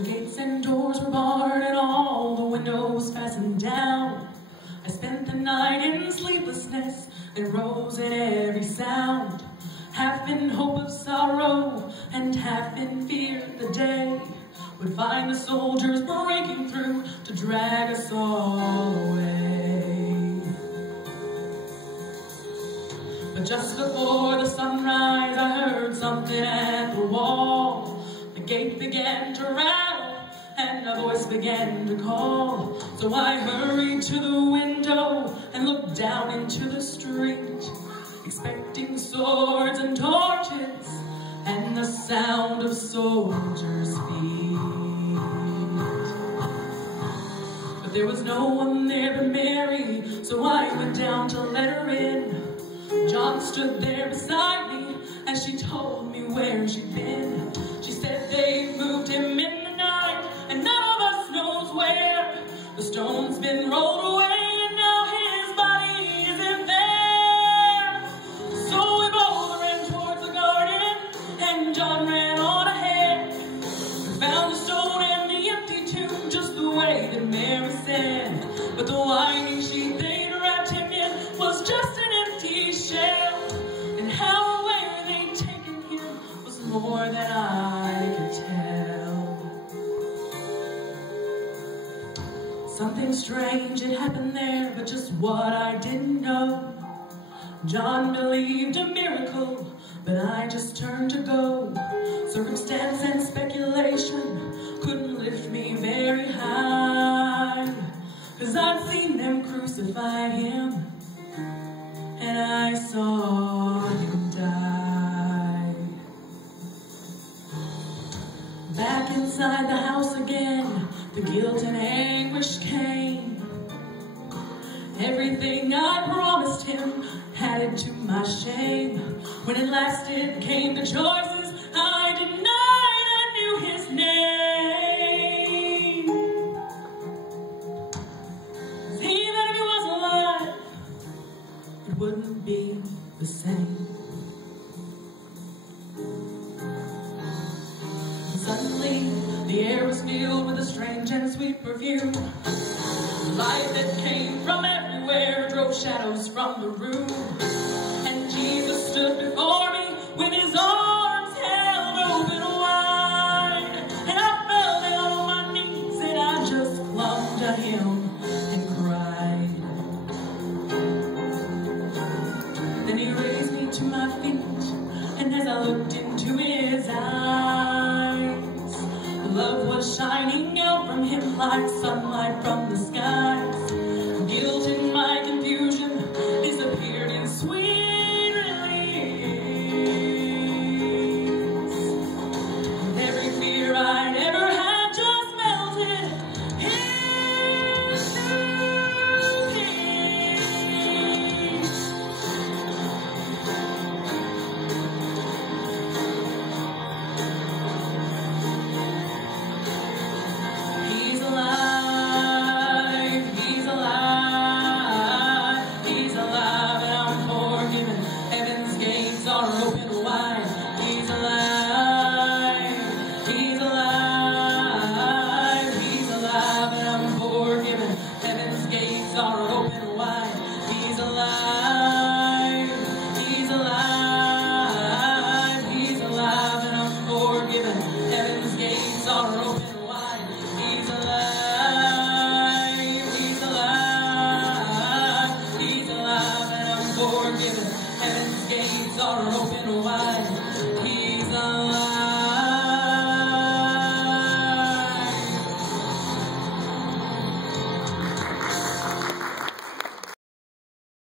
The gates and doors were barred and all the windows fastened down. I spent the night in sleeplessness and rose at every sound, half in hope of sorrow and half in fear the day would find the soldiers breaking through to drag us all away. But just before the sunrise, I heard something at the wall. The gate began to rattle and a voice began to call. So I hurried to the window and looked down into the street, expecting swords and torches and the sound of soldiers' feet. But there was no one there but Mary, so I went down to let her in. John stood there beside me as she told me where she'd been. She said they moved him in the night and none of us knows where. The stone's been rolled away and now his body isn't there. So we both ran towards the garden and John ran on ahead. We found the stone and the empty tomb just the way that Mary said. But the winding sheet they'd wrapped him in was just an empty shell. And how away they'd taken him was more than I could tell. Something strange had happened there, but just what I didn't know. John believed a miracle, but I just turned to go. Circumstance and speculation couldn't lift me very high, 'cause I'd seen them crucify him, and I saw him die. Back inside the house again, the guilt and anguish came. Everything I promised him added to my shame. When at last it came to choices, I denied I knew his name. 'Cause even if he was alive, it wouldn't be the same. Suddenly, the air was filled with a strange and sweet perfume. The light that came from everywhere drove shadows from the room. And Jesus stood before me with his arms held open wide. And I fell down on my knees and I just clung to him and cried. Then he raised me to my feet, and as I looked into his eyes, love was shining out from him like sunlight from the skies. Guilt in my confusion disappeared in sweet release. And every fear I'd ever had just melted into peace. He's alive, he's alive, he's alive, and I'm forgiven. Heaven's gates are open wide. He's alive, he's alive, he's alive, and I'm forgiven. Heaven's gates are open wide. He's alive, he's alive, he's alive, and I'm forgiven. Heaven's gates are open wide. He's alive, he's alive, he's alive, and I'm forgiven. Heaven's gates are open wide.